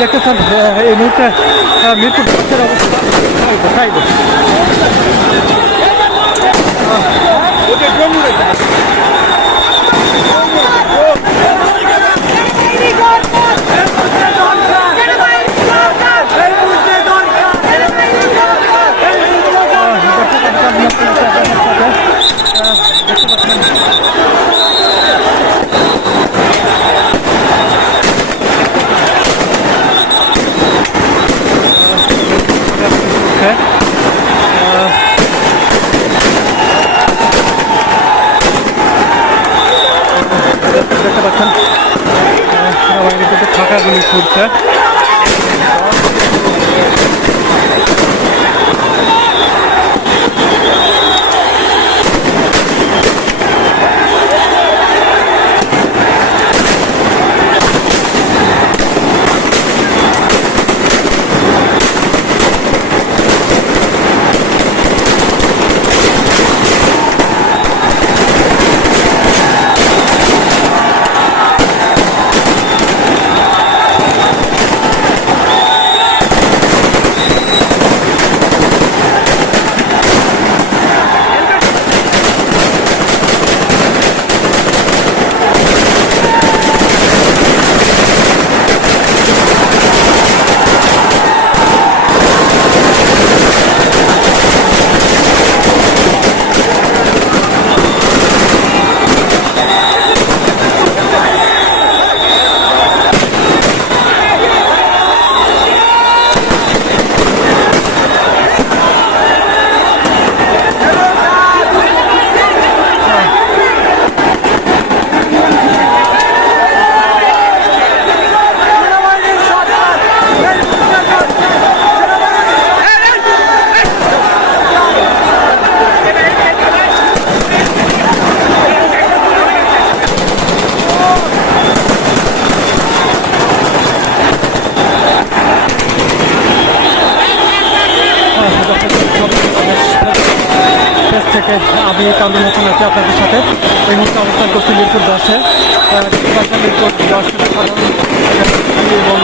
দেখতেছেন এই মুহূর্তে মিরপুর দশের অবস্থা। সাইডে হ্যাঁ দেখতে পাচ্ছেন। সেনাবাহিনী ফাঁকা গুলি আমি কামরুল হোসেন আছি আপনাদের সাথে। এই মুহূর্তে অবস্থান করছি মিরপুর পাচ্ছেন মিরপুর দশ এবং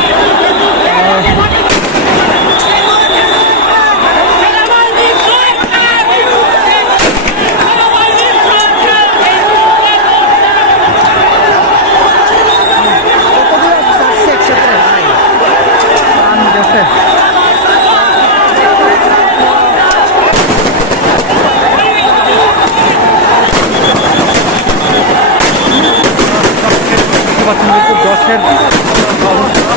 মিরপুর দশের অবস্থা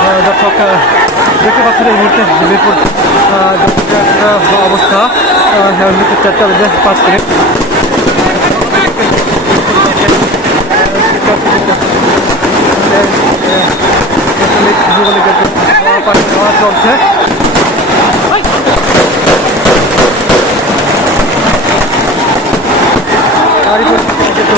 আহ, দর্শক আহ, দেখতে পাচ্ছেন এই মুহূর্তে মিরপুর দশের, অবস্থা। মিরপুর চারটা বেজে পাঁচ মিনিট। চলছে। তারই পরিস্থিতি কিন্তু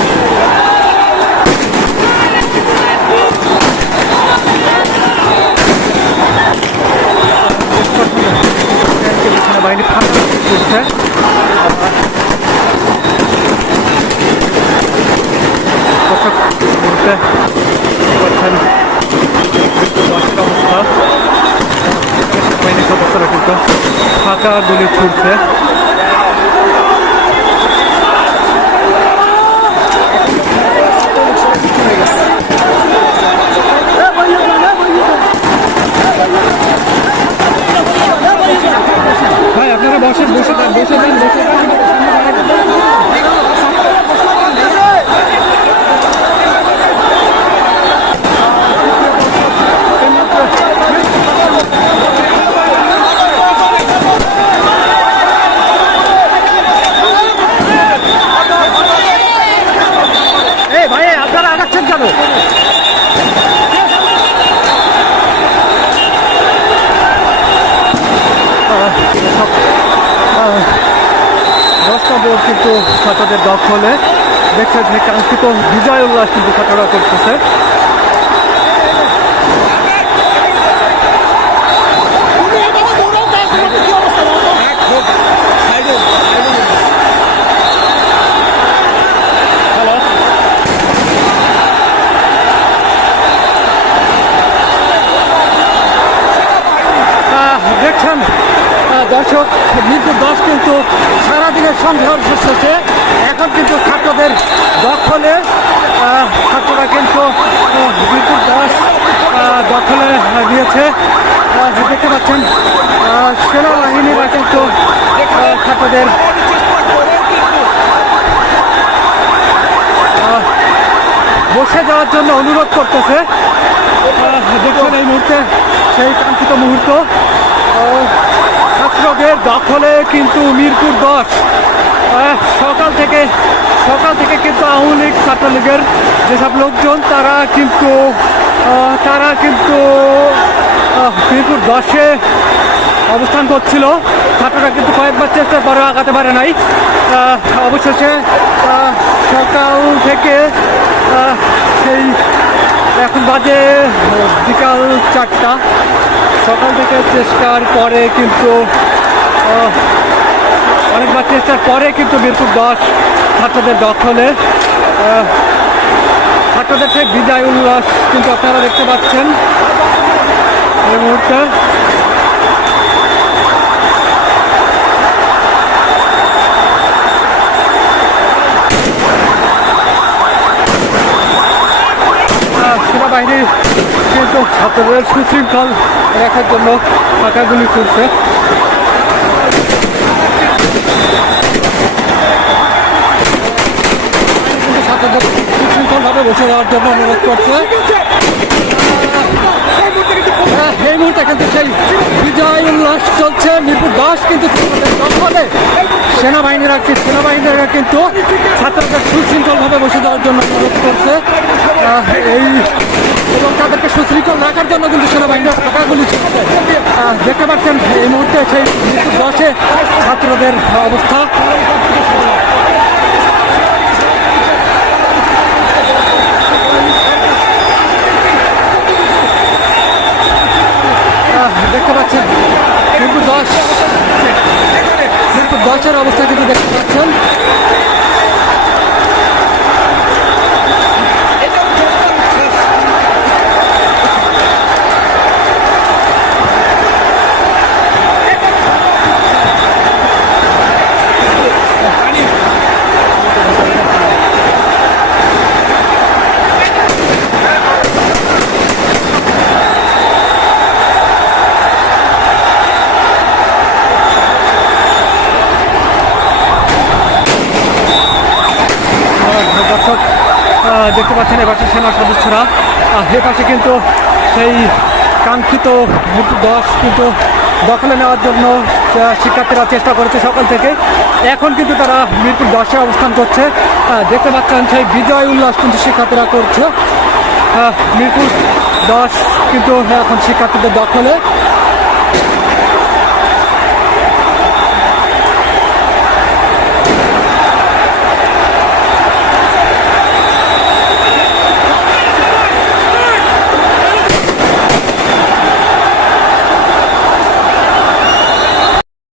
সেনাবাহিনী ফাঁকা করছে দর্শক মুহূর্তে করছেন দশের অবস্থা কিন্তু ফাঁকা গুলি ছুটছে কিন্তু ছাত্রদের দখলে দেখছে যে কাঙ্ক্ষিত বিজয় উল্লাস কিন্তু ছাত্ররা করতেছে। আহ, দেখতে পাচ্ছেন সেনাবাহিনীরা কিন্তু ছাত্রদের বসে যাওয়ার জন্য অনুরোধ করতেছে। আহ, দেখছেন এই মুহূর্তে সেই কাঙ্ক্ষিত মুহূর্ত। ছাত্রদের দখলে কিন্তু মিরপুর দশ। সকাল থেকে সকাল থেকে কিন্তু আওয়ামী লীগ ছাত্রলীগের যেসব লোকজন তারা কিন্তু তারা কিন্তু মিরপুর দশে অবস্থান করছিল। ছাত্ররা কিন্তু কয়েকবার চেষ্টার পরে আগাতে পারে নাই। অবশেষে সকাল থেকে সেই এখন বাজে, বিকাল চারটা। সকাল থেকে চেষ্টার পরে কিন্তু অনেকবার চেষ্টার পরে কিন্তু মিরপুর দশ ছাত্রদের দখলে। ছাত্রদের সেই বিদায় উল্লাস কিন্তু আপনারা দেখতে পাচ্ছেন এই মুহূর্তে। সেনাবাহিনী কিন্তু ছাত্রদের সুশৃঙ্খল রাখার জন্য ফাঁকাগুলি চলছে কিন্তু ছাত্রদের সুশৃঙ্খলভাবে বসে দেওয়ার জন্য অনুরোধ করছে। আহ, এই মুহূর্তে কিন্তু সেই বিজয় উল্লাস চলছে। মিরপুর দশ কিন্তু দখলে সেনাবাহিনীরা সেনাবাহিনীরা কিন্তু ছাত্রদের সুশৃঙ্খলভাবে বসে দেওয়ার জন্য অনুরোধ করছে। এই এবং তাদেরকে সুশৃঙ্খল রাখার জন্য কিন্তু সেনাবাহিনীর ফাঁকাগুলি চলছে দেখতে পাচ্ছেন এই মুহূর্তে সেই মিরপুর দশে ছাত্রদের অবস্থা। দেখতে পাচ্ছেন কিন্তু দশ কিন্তু দশের অবস্থা কিন্তু দেখতে পাচ্ছেন এ পাশে কিন্তু সেই কাঙ্ক্ষিত দশ কিন্তু দখলে নেওয়ার জন্য শিক্ষার্থীরা চেষ্টা করেছে সকাল থেকে। এখন কিন্তু তারা মিরপুর দশে অবস্থান করছে। দেখতে পাচ্ছেন সেই বিজয় উল্লাস কিন্তু শিক্ষার্থীরা করছে। মিরপুর দশ কিন্তু এখন শিক্ষার্থীদের দখলে।